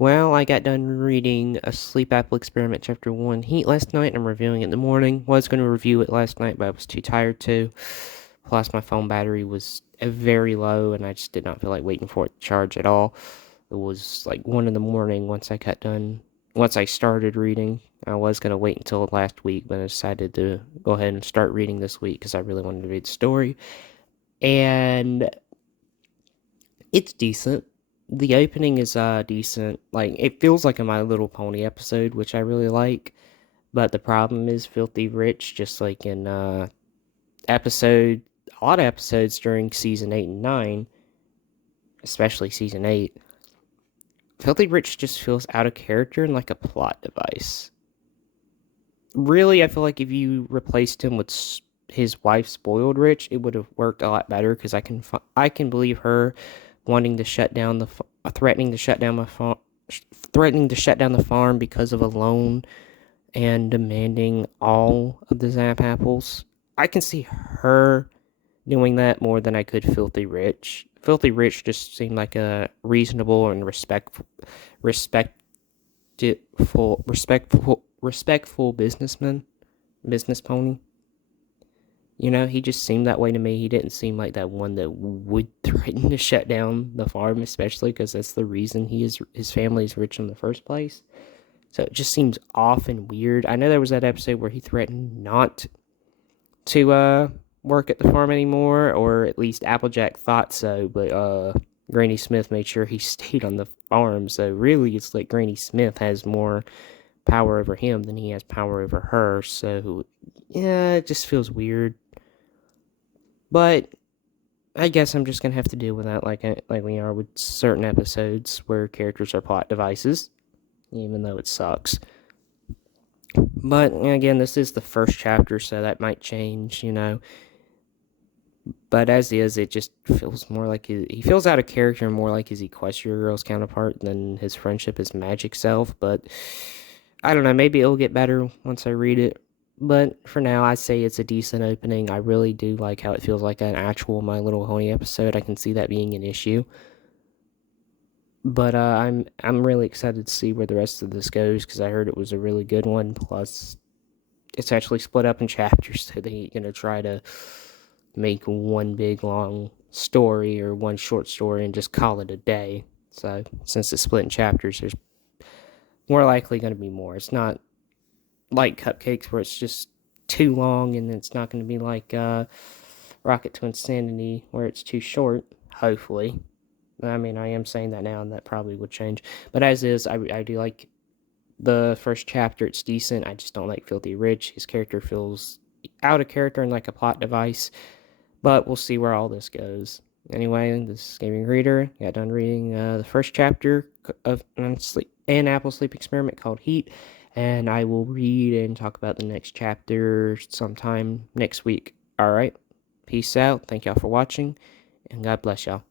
Well, I got done reading A Sleep Apple Experiment Chapter 1 Heat last night, and I'm reviewing it in the morning. Was going to review it last night, but I was too tired to. Plus, my phone battery was very low, and I just did not feel like waiting for it to charge at all. It was like 1 in the morning once I started reading. I was going to wait until last week, but I decided to go ahead and start reading this week because I really wanted to read the story. And it's decent. The opening is decent. Like it feels like a My Little Pony episode, which I really like. But the problem is Filthy Rich, just like in episode a lot of episodes during season 8 and 9, especially season 8. Filthy Rich just feels out of character and like a plot device. Really, I feel like if you replaced him with his wife, Spoiled Rich, it would have worked a lot better because I can believe her wanting to shut down threatening to shut down threatening to shut down the farm because of a loan and demanding all of the Zap apples. I can see her doing that more than I could Filthy Rich. Filthy Rich just seemed like a reasonable and respectful business pony. You know, he just seemed that way to me. He didn't seem like that one that would threaten to shut down the farm, especially because that's the reason his family is rich in the first place. So it just seems off and weird. I know there was that episode where he threatened not to work at the farm anymore, or at least Applejack thought so, but Granny Smith made sure he stayed on the farm. So really, it's like Granny Smith has more power over him than he has power over her. So yeah, it just feels weird. But I guess I'm just gonna have to deal with that, like we are with certain episodes where characters are plot devices, even though it sucks. But again, this is the first chapter, so that might change, you know. But as is, it just feels more like he feels out of character, more like his Equestria Girls counterpart than his friendship his magic self. But I don't know, maybe it'll get better once I read it. But for now, I say it's a decent opening. I really do like how it feels like an actual My Little Pony episode. I can see that being an issue. But I'm really excited to see where the rest of this goes because I heard it was a really good one. Plus, it's actually split up in chapters, so they're gonna try to make one big long story or one short story and just call it a day. So since it's split in chapters, there's more likely going to be more. It's not like Cupcakes where it's just too long, and it's not going to be like Rocket to Insanity where it's too short. Hopefully, I mean I am saying that now, and that probably would change. But as is, I do like the first chapter. It's decent. I just don't like Filthy Rich. His character feels out of character and like a plot device. But we'll see where all this goes. Anyway, this is Gaming Reader. Got done reading the first chapter of an Apple Sleep Experiment called Heat, and I will read and talk about the next chapter sometime next week. Alright, peace out. Thank y'all for watching, and God bless y'all.